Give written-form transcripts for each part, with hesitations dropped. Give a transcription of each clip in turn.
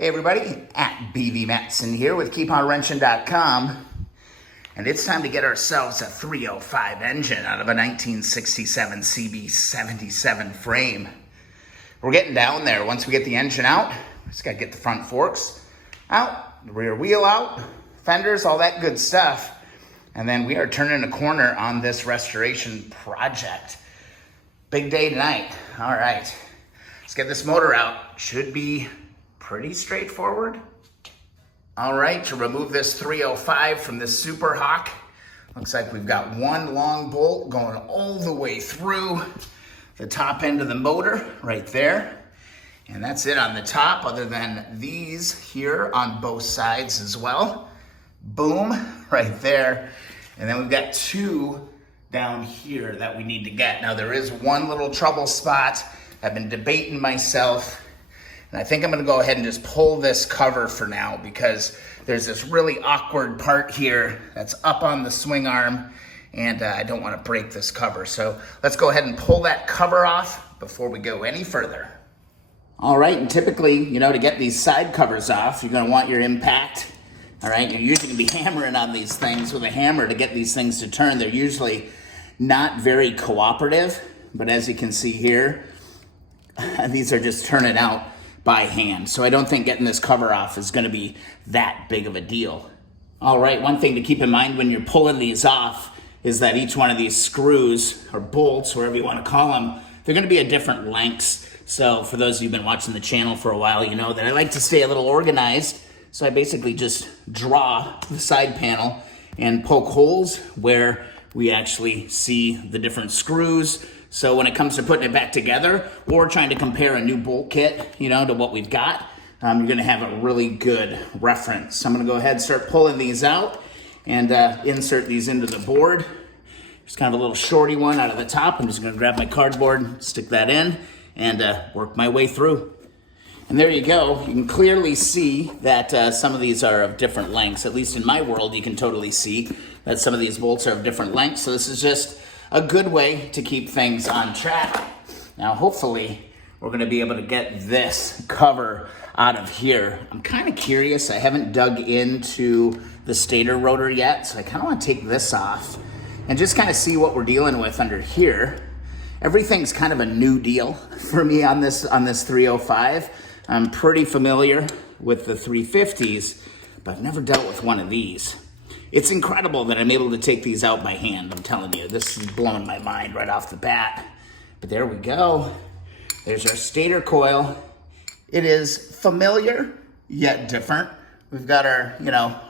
Hey everybody, at BV Matson here with KeepOnWrenching.com, and it's time to get ourselves a 305 engine out of a 1967 CB77 frame. We're getting down there. Once we get the engine out, just gotta get the front forks out, the rear wheel out, fenders, all that good stuff, and then we are turning a corner on this restoration project. Big day tonight. All right, let's get this motor out. Should be pretty straightforward. All right, to remove this 305 from this Super Hawk, looks like we've got one long bolt going all the way through the top end of the motor right there. And that's it on the top, other than these here on both sides as well. Boom, right there. And then we've got two down here that we need to get. Now there is one little trouble spot. I've been debating myself, and I think I'm gonna go ahead and just pull this cover for now because there's this really awkward part here that's up on the swing arm, and I don't wanna break this cover. So let's go ahead and pull that cover off before we go any further. All right, and typically, to get these side covers off, you're gonna want your impact. All right, you're usually gonna be hammering on these things with a hammer to get these things to turn. They're usually not very cooperative, but as you can see here, these are just turning out by hand. So I don't think getting this cover off is gonna be that big of a deal. All right, one thing to keep in mind when you're pulling these off is that each one of these screws or bolts, whatever you wanna call them, they're gonna be at different lengths. So for those of you who've been watching the channel for a while, you know that I like to stay a little organized. So I basically just draw the side panel and poke holes where we actually see the different screws. So when it comes to putting it back together or trying to compare a new bolt kit, to what we've got, you're gonna have a really good reference. So I'm gonna go ahead and start pulling these out and insert these into the board. Just kind of a little shorty one out of the top. I'm just gonna grab my cardboard, stick that in, and work my way through. And there you go. You can clearly see that some of these are of different lengths. At least in my world, you can totally see that some of these bolts are of different lengths. So this is just a good way to keep things on track. Now, hopefully, we're gonna be able to get this cover out of here. I'm kind of curious. I haven't dug into the stator rotor yet, so I kind of want to take this off and just kind of see what we're dealing with under here. Everything's kind of a new deal for me on this 305. I'm pretty familiar with the 350s, but I've never dealt with one of these. It's incredible that I'm able to take these out by hand. I'm telling you, this is blowing my mind right off the bat. But there we go. There's our stator coil. It is familiar, yet different. We've got our,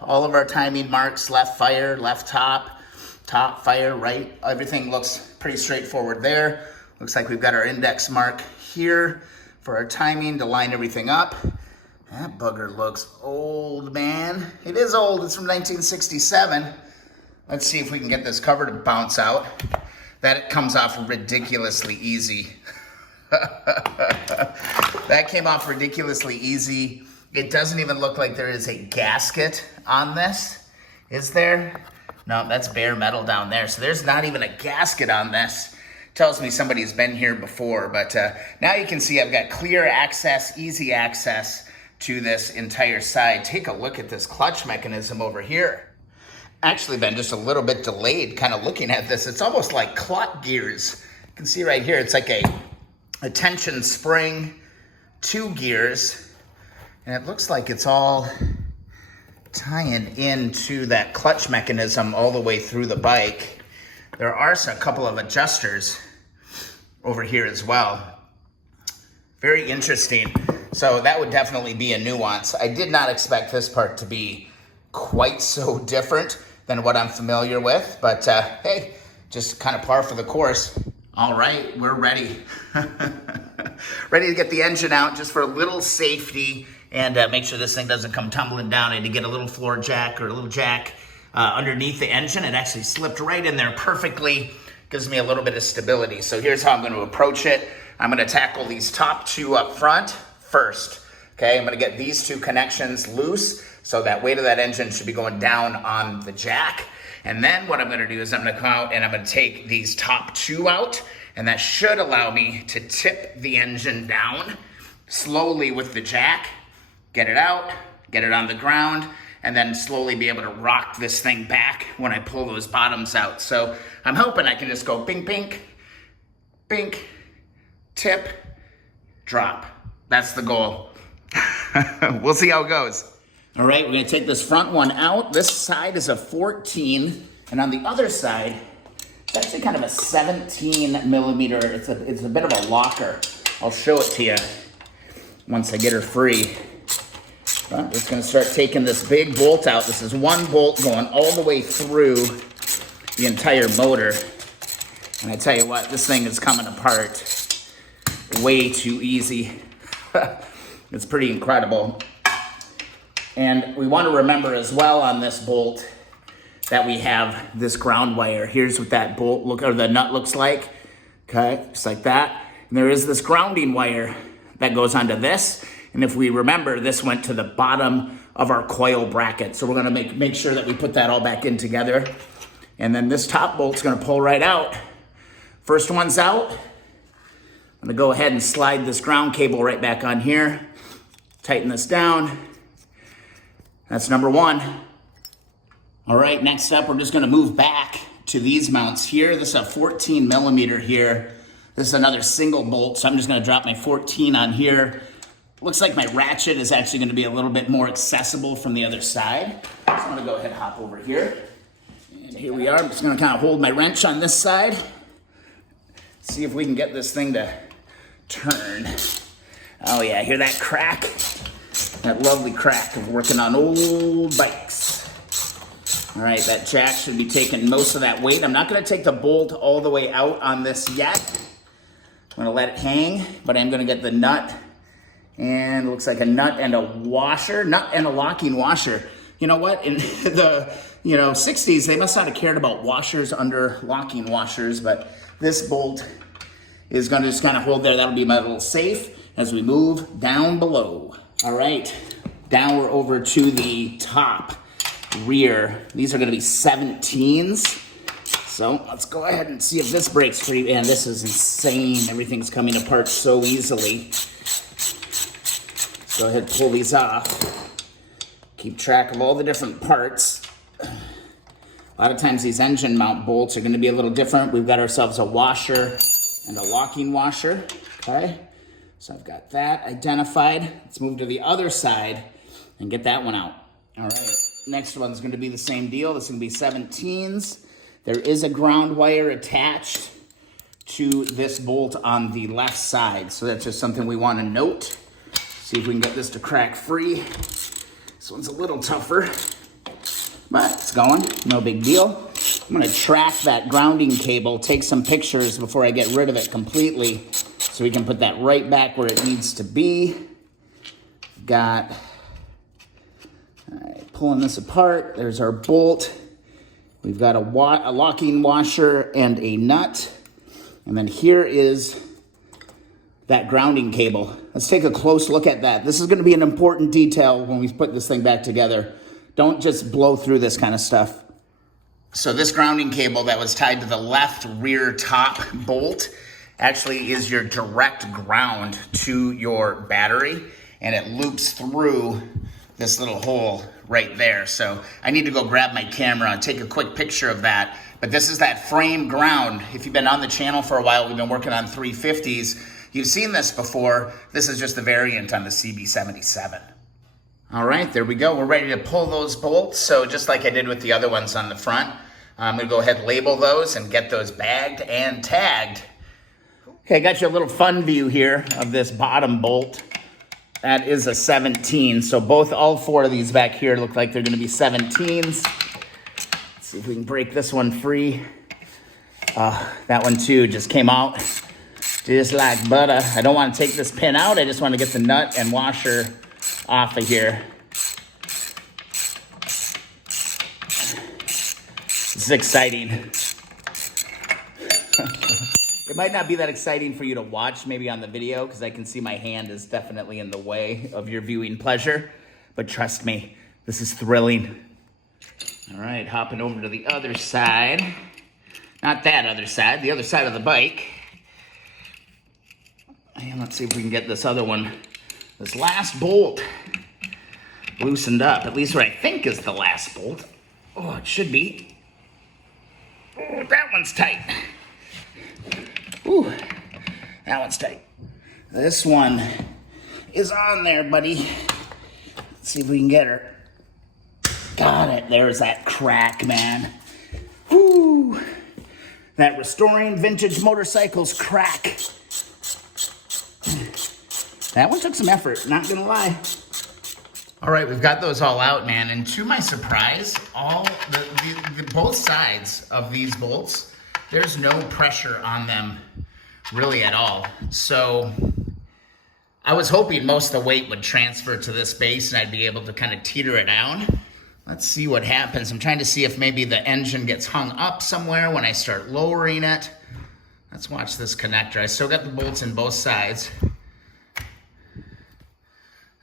all of our timing marks, left fire, left top, top fire, right. Everything looks pretty straightforward there. Looks like we've got our index mark here for our timing to line everything up. That bugger looks old, man. It is old. It's from 1967. Let's see if we can get this cover to bounce out. That comes off ridiculously easy. That came off ridiculously easy. It doesn't even look like there is a gasket on this. Is there? No, that's bare metal down there. So there's not even a gasket on this. Tells me somebody's been here before, but now you can see I've got clear access, easy access to this entire side. Take a look at this clutch mechanism over here. Actually been just a little bit delayed kind of looking at this. It's almost like clock gears. You can see right here, it's like a tension spring, 2 gears, and it looks like it's all tying into that clutch mechanism all the way through the bike. There are a couple of adjusters over here as well. Very interesting. So that would definitely be a nuance. I did not expect this part to be quite so different than what I'm familiar with, but hey, just kind of par for the course. All right, we're ready. Ready to get the engine out just for a little safety and make sure this thing doesn't come tumbling down. I had to get a little floor jack or a little jack underneath the engine. It actually slipped right in there perfectly. Gives me a little bit of stability. So here's how I'm going to approach it. I'm going to tackle these top two up front first. Okay, I'm going to get these two connections loose so that weight of that engine should be going down on the jack. And then what I'm going to do is I'm going to come out and I'm going to take these top two out, and that should allow me to tip the engine down slowly with the jack get it out, get it on the ground, and then slowly be able to rock this thing back when I pull those bottoms out. So I'm hoping I can just go bink, bink, bink, tip, drop. That's the goal. We'll see how it goes. All right, we're gonna take this front one out. This side is a 14, and on the other side, it's actually kind of a 17 millimeter. It's a bit of a locker. I'll show it to you once I get her free. I'm just gonna start taking this big bolt out. This is one bolt going all the way through the entire motor. And I tell you what, this thing is coming apart way too easy. It's pretty incredible. And we want to remember as well on this bolt that we have this ground wire. Here's what that bolt or the nut looks like. Okay, just like that. And there is this grounding wire that goes onto this. And if we remember, this went to the bottom of our coil bracket. So we're gonna make sure that we put that all back in together. And then this top bolt's gonna pull right out. First one's out. I'm gonna go ahead and slide this ground cable right back on here. Tighten this down. That's number one. All right, next up, we're just gonna move back to these mounts here. This is a 14 millimeter here. This is another single bolt, so I'm just gonna drop my 14 on here. Looks like my ratchet is actually gonna be a little bit more accessible from the other side. So I'm gonna go ahead and hop over here. And here we are. I'm just gonna kind of hold my wrench on this side. See if we can get this thing to turn. Oh yeah, hear that crack? That lovely crack of working on old bikes. All right, that jack should be taking most of that weight. I'm not gonna take the bolt all the way out on this yet. I'm gonna let it hang, but I'm gonna get the nut, and it looks like a nut and a washer, nut and a locking washer. You know what, in the 60s, they must not have cared about washers under locking washers, but this bolt is gonna just kind of hold there. That'll be my little safe as we move down below. All right, now we're over to the top rear. These are gonna be 17s. So let's go ahead and see if this breaks free. Man, this is insane. Everything's coming apart so easily. Let's go ahead and pull these off. Keep track of all the different parts. A lot of times these engine mount bolts are gonna be a little different. We've got ourselves a washer and a locking washer, okay? So I've got that identified. Let's move to the other side and get that one out. All right, next one's gonna be the same deal. This is gonna be 17s. There is a ground wire attached to this bolt on the left side. So that's just something we wanna note. See if we can get this to crack free. This one's a little tougher, but it's going, no big deal. I'm gonna track that grounding cable, take some pictures before I get rid of it completely so we can put that right back where it needs to be. All right, pulling this apart, there's our bolt. We've got a locking washer and a nut. And then here is that grounding cable. Let's take a close look at that. This is gonna be an important detail when we put this thing back together. Don't just blow through this kind of stuff. So this grounding cable that was tied to the left rear top bolt actually is your direct ground to your battery, and it loops through this little hole right there. So I need to go grab my camera and take a quick picture of that. But this is that frame ground. If you've been on the channel for a while, we've been working on 350s. You've seen this before. This is just the variant on the CB77. All right, there we go. We're ready to pull those bolts. So just like I did with the other ones on the front, I'm gonna go ahead and label those and get those bagged and tagged. Okay, I got you a little fun view here of this bottom bolt. That is a 17. So all four of these back here look like they're gonna be 17s. Let's see if we can break this one free. That one too just came out just like butter. I don't wanna take this pin out. I just wanna get the nut and washer off of here. This is exciting. It might not be that exciting for you to watch maybe on the video because I can see my hand is definitely in the way of your viewing pleasure. But trust me, this is thrilling. All right, hopping over to the other side. Not that other side, the other side of the bike. And let's see if we can get this other one. This last bolt loosened up, at least what I think is the last bolt. Oh, it should be. Oh, that one's tight. Ooh, that one's tight. This one is on there, buddy. Let's see if we can get her. Got it. There's that crack, man. Woo! That restoring vintage motorcycles crack. That one took some effort, not gonna lie. All right, we've got those all out, man. And to my surprise, all both sides of these bolts, there's no pressure on them really at all. So I was hoping most of the weight would transfer to this base and I'd be able to kind of teeter it down. Let's see what happens. I'm trying to see if maybe the engine gets hung up somewhere when I start lowering it. Let's watch this connector. I still got the bolts in both sides.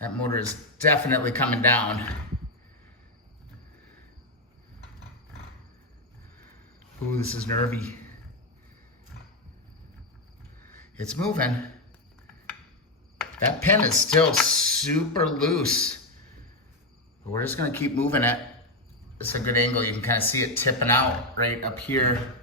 That motor is definitely coming down. Ooh, this is nervy. It's moving. That pin is still super loose. But we're just gonna keep moving it. It's a good angle. You can kind of see it tipping out right up here.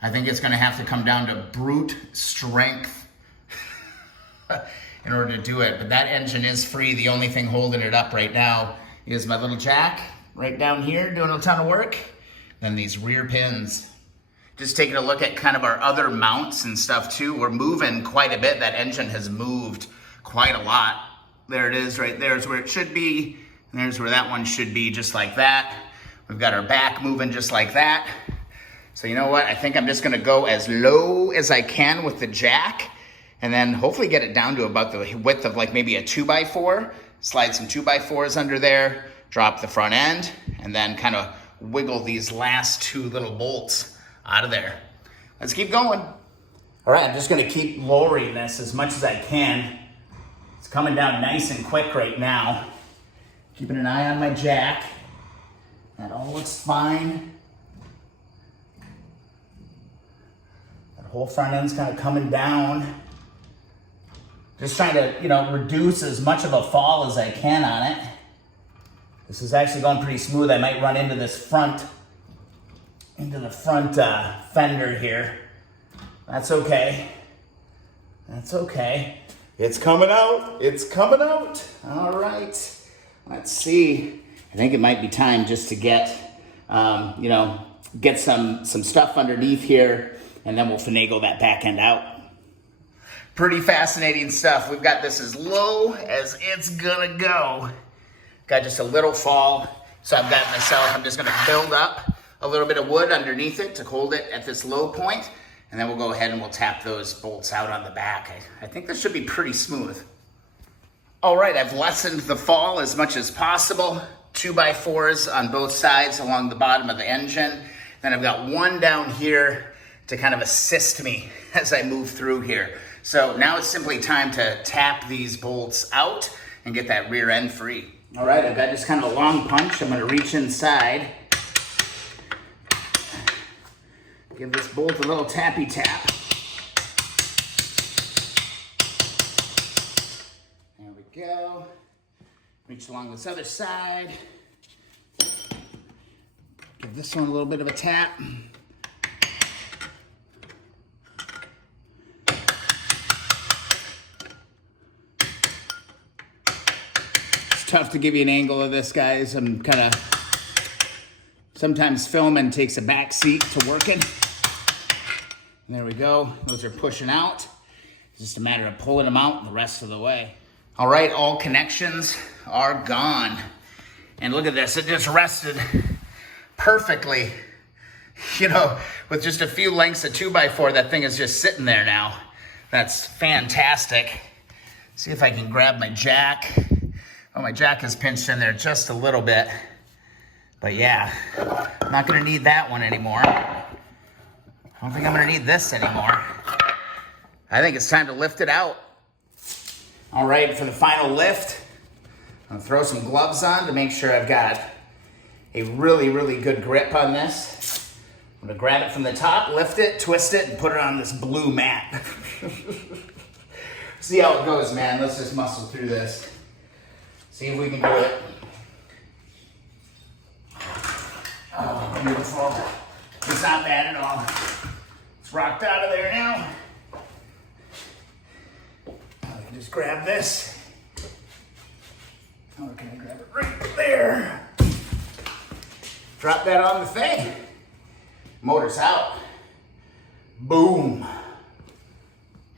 I think it's gonna have to come down to brute strength in order to do it. But that engine is free. The only thing holding it up right now is my little jack right down here doing a ton of work. Then these rear pins. Just taking a look at kind of our other mounts and stuff too. We're moving quite a bit. That engine has moved quite a lot. There it is right there is where it should be. And there's where that one should be, just like that. We've got our back moving just like that. So you know what? I think I'm just gonna go as low as I can with the jack and then hopefully get it down to about the width of like maybe a 2x4. Slide some 2x4s under there, drop the front end, and then kind of wiggle these last two little bolts out of there. Let's keep going. All right, I'm just gonna keep lowering this as much as I can. It's coming down nice and quick right now. Keeping an eye on my jack. That all looks fine. That whole front end's kind of coming down. Just trying to, reduce as much of a fall as I can on it. This is actually going pretty smooth. I might run into the front fender here. That's okay. That's okay. It's coming out. It's coming out. All right. Let's see. I think it might be time just to get, get some stuff underneath here, and then we'll finagle that back end out. Pretty fascinating stuff. We've got this as low as it's gonna go. Got just a little fall. So I've got myself, I'm just gonna build up a little bit of wood underneath it to hold it at this low point, and then we'll go ahead and we'll tap those bolts out on the back. I think this should be pretty smooth. All right, I've lessened the fall as much as possible. 2x4s on both sides along the bottom of the engine. Then I've got one down here to kind of assist me as I move through here. So now it's simply time to tap these bolts out and get that rear end free. All right, I've got just kind of a long punch. I'm gonna reach inside. Give this bolt a little tappy tap. There we go. Reach along this other side. Give this one a little bit of a tap. It's tough to give you an angle of this, guys. I'm kind of, sometimes filming takes a back seat to working. And there we go. Those are pushing out. It's just a matter of pulling them out the rest of the way. All right, all connections are gone. And look at this, it just rested perfectly. With just a few lengths of 2x4, that thing is just sitting there now. That's fantastic. See if I can grab my jack. Oh, my jack is pinched in there just a little bit. But yeah, I'm not gonna need that one anymore. I don't think I'm gonna need this anymore. I think it's time to lift it out. All right, for the final lift, I'm gonna throw some gloves on to make sure I've got a really, really good grip on this. I'm gonna grab it from the top, lift it, twist it, and put it on this blue mat. See how it goes, man. Let's just muscle through this. See if we can do it. Oh, beautiful. It's not bad at all. It's rocked out of there now. I can just grab this. Or can I grab it right there? Drop that on the thing. Motor's out. Boom.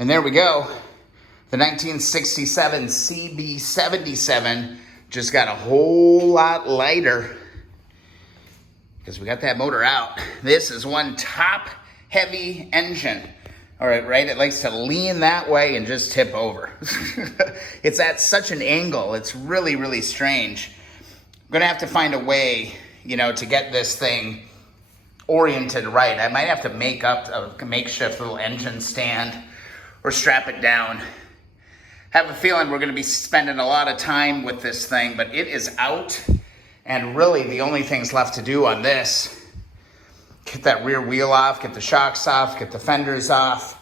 And there we go. The 1967 CB77 just got a whole lot lighter because we got that motor out. This is one top heavy engine. All right, right? It likes to lean that way and just tip over. It's at such an angle. It's really, really strange. I'm gonna have to find a way, you know, to get this thing oriented right. I might have to make up a makeshift little engine stand or strap it down. I have a feeling we're gonna be spending a lot of time with this thing, but it is out. And really the only things left to do on this, get that rear wheel off, get the shocks off, get the fenders off,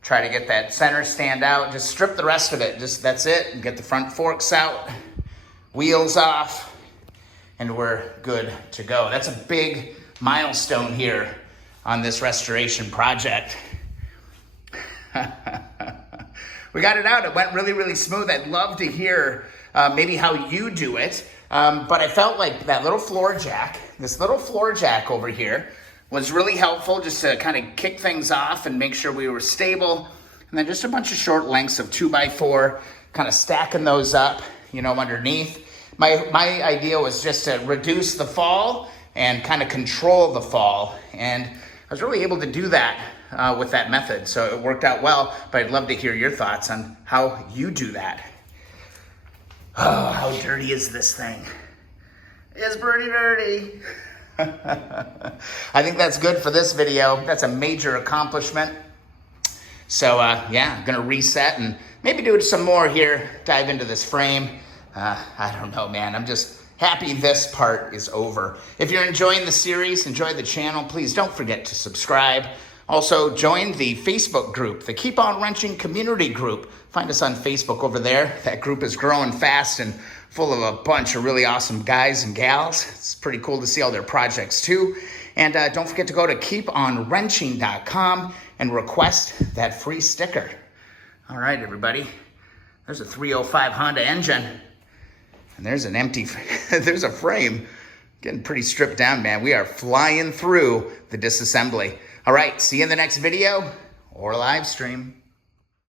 try to get that center stand out, just strip the rest of it. Just that's it. And get the front forks out, wheels off, and we're good to go. That's a big milestone here on this restoration project. We got it out. It went really, really smooth. I'd love to hear maybe how you do it. But I felt like that little floor jack, this little floor jack over here, was really helpful just to kind of kick things off and make sure we were stable. And then just a bunch of short lengths of 2x4, kind of stacking those up, you know, underneath. My idea was just to reduce the fall and kind of control the fall. And I was really able to do that with that method. So it worked out well, but I'd love to hear your thoughts on how you do that. Oh, how dirty is this thing? It's pretty dirty. I think that's good for this video. That's a major accomplishment. So yeah, I'm gonna reset and maybe do some more here, dive into this frame. I don't know, man. I'm just happy this part is over. If you're enjoying the series, enjoy the channel, please don't forget to subscribe. Also, join the Facebook group, the Keep On Wrenching community group. Find us on Facebook over there. That group is growing fast and full of a bunch of really awesome guys and gals. It's pretty cool to see all their projects too. And don't forget to go to keeponwrenching.com and request that free sticker. All right, everybody. There's a 305 Honda engine. And there's an empty, there's a frame. Getting pretty stripped down, man. We are flying through the disassembly. All right, see you in the next video or live stream.